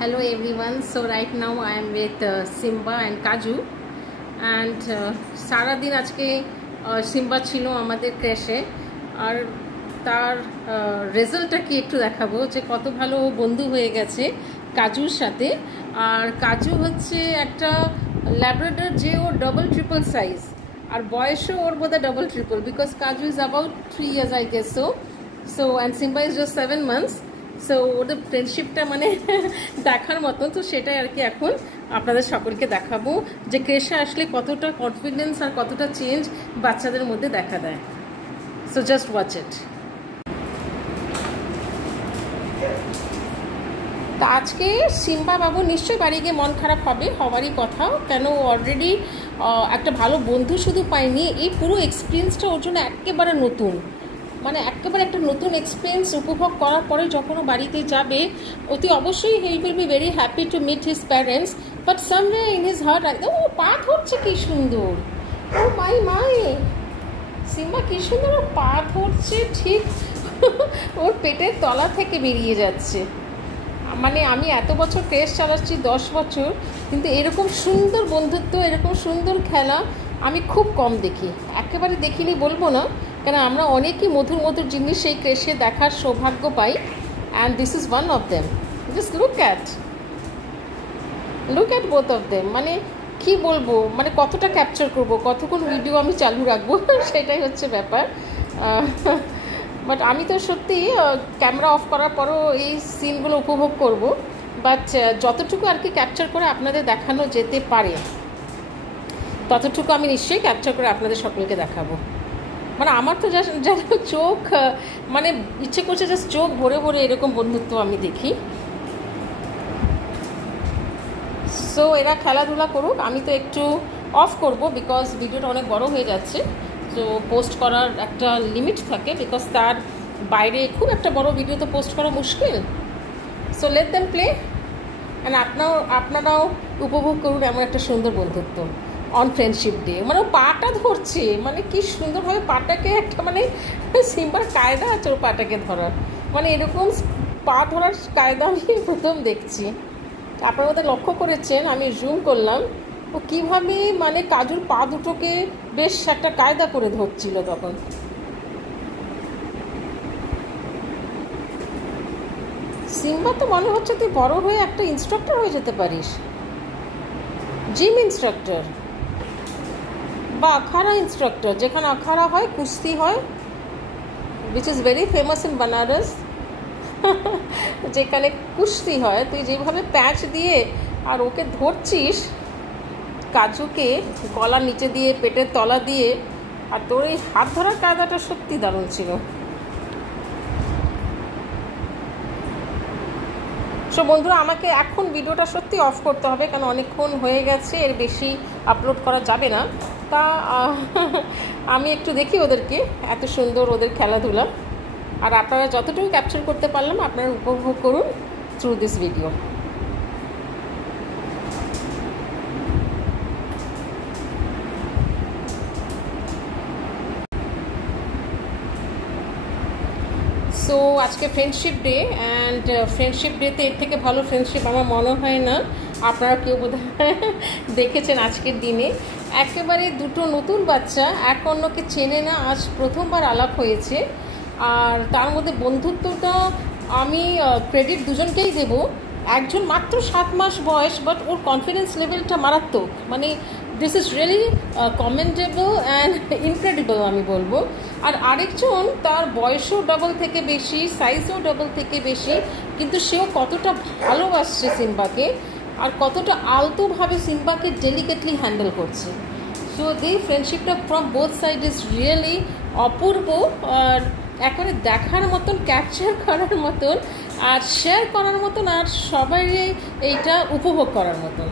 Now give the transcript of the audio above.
Hello everyone. So right now I am with Simba and Kaju and সারা দিন আজকে Simba ছিল আমাদের ক্র্যাশে আর তার রেজাল্টটা কি একটু দেখাবো যে কত ভালো বন্ধু হয়ে গেছে কাজুর সাথে। আর কাজু হচ্ছে একটা ল্যাব্রাডর যে ওর ডবল ট্রিপল সাইজ আর বয়সও ওর বোধহয় ডবল ট্রিপল বিকজ কাজু is about 3 years I guess so and Simba is just 7 months. So ওদের ফ্রেন্ডশিপটা মানে দেখার মতো, তো সেটাই আর কি এখন আপনাদের সকলকে দেখাবো যে ক্রেশে আসলে কতটা কনফিডেন্স আর কতটা চেঞ্জ বাচ্চাদের মধ্যে দেখা দেয়। So just watch it. তা আজকে সিম্বা বাবু নিশ্চয়ই বাড়ি গিয়ে মন খারাপ হওয়ারই কথা, কেন অলরেডি একটা ভালো বন্ধু শুধু পায়নি, এই পুরো এক্সপিরিয়েন্সটা ওর জন্য একেবারে নতুন, মানে একেবারে একটা নতুন এক্সপিরিয়েন্স উপভোগ করার পরে যখন ও বাড়িতে যাবে অতি অবশ্যই he will be very happy to meet his parents, but somewhere in his heart ও পা ধরছে কি সুন্দর, ও মাই সিম্বা কি সুন্দর ও পা ধরছে, ঠিক ওর পেটের তলা থেকে বেরিয়ে যাচ্ছে। মানে আমি এত বছর ক্রেশ চালাচ্ছি 10 বছর, কিন্তু এরকম সুন্দর বন্ধুত্ব, এরকম সুন্দর খেলা আমি খুব কম দেখি, একেবারে দেখিনি বলবো না, কেন আমরা অনেকই মধুর মধুর জিনিস সেই ক্রেশে দেখার সৌভাগ্য পাই, and this is one of them. Just look at both of them, মানে কি বলবো, মানে কতটা ক্যাপচার করব, কতক্ষণ ভিডিও আমি চালু রাখবো সেটাই হচ্ছে ব্যাপার। বাট আমি তো সত্যি ক্যামেরা অফ করার পরও এই সিনগুলো উপভোগ করব, বাট যতটুকু আর কি ক্যাপচার করে আপনাদের দেখানো যেতে পারে ততটুকু আমি নিশ্চয়ই ক্যাপচার করে আপনাদের সকলকে দেখাবো। মানে আমার তো যেন চোখ মানে ইচ্ছে করছে জাস্ট চোখ ভরে ভরে এরকম বন্ধুত্ব আমি দেখি। সো এরা খেলাধুলা করুক, আমি তো একটু অফ করব বিকজ ভিডিওটা অনেক বড় হয়ে যাচ্ছে, তো পোস্ট করার একটা লিমিট থাকে, বিকজ তার বাইরে খুব একটা বড় ভিডিও তো পোস্ট করা মুশকিল। So let them play and আপনারাও উপভোগ করুন এমন একটা সুন্দর বন্ধুত্ব অন ফ্রেন্ডশিপ ডে। মানে ও পাটা ধরছে, মানে কি সুন্দরভাবে পাটাকে একটা মানে সিম্বার কায়দা আছে ওর পাটাকে ধরার, মানে এরকম পা ধরার কায়দা আমি প্রথম দেখছি। আপনারা ওদের লক্ষ্য করেছেন, আমি জুম করলাম ও কীভাবে মানে কাজুর পা দুটোকে বেশ একটা কায়দা করে ধরছিল তখন। সিম্বা তো মনে হচ্ছে তুই বড় হয়ে একটা ইনস্ট্রাক্টর হয়ে যেতে পারিস, জিম ইনস্ট্রাক্টর বা আখাড়া ইনস্ট্রাক্টর, যেখানে আখাড়া হয়, কুস্তি হয়, which is very famous in Banaras যেখানে কুস্তি হয়, তুই যেভাবে প্যাচ দিয়ে আর ওকে ধরছিস কাজুকে গলার নিচে দিয়ে পেটের তলা দিয়ে, আর তোর এই হাত ধরার কায়দাটা সত্যি দারুণ ছিল। সো বন্ধুরা, আমাকে এখন ভিডিওটা সত্যি অফ করতে হবে, কারণ অনেকক্ষণ হয়ে গেছে, এর বেশি আপলোড করা যাবে না। তা আমি একটু দেখি ওদেরকে, এত সুন্দর ওদের খেলাধুলা, আর আপনারা যতটুকু ক্যাপচার করতে পারলাম আপনারা উপভোগ করুন থ্রু দিস ভিডিও। সো আজকে ফ্রেন্ডশিপ ডে, অ্যান্ড ফ্রেন্ডশিপ ডেতে এর থেকে ভালো ফ্রেন্ডশিপ আমার মনে হয় না, আপনারা কেউ বোধহয় দেখেছেন আজকের দিনে একেবারে দুটো নতুন বাচ্চা এক অন্যকে চেনে না, আজ প্রথমবার আলাপ হয়েছে, আর তার মধ্যে বন্ধুত্বটা আমি ক্রেডিট দুজনকেই দেব। একজন মাত্র 7 মাস বয়স, বাট ওর কনফিডেন্স লেভেলটা মারাত্মক, মানে this is really commendable and incredible আমি বলবো। আর আরেকজন তার বয়সও ডবল থেকে বেশি, সাইজও ডবল থেকে বেশি, কিন্তু সেও কতটা ভালোবাসছে সিম্বাকে আর কতটা আলতোভাবে সিম্বাকে ডেলিকেটলি হ্যান্ডেল করছে। সো এই ফ্রেন্ডশিপটা from both side is really অপূর্ব, আর একেবারে দেখার মতন, ক্যাপচার করার মতন, আর শেয়ার করার মতন, আর সবাই এইটা উপভোগ করার মতন।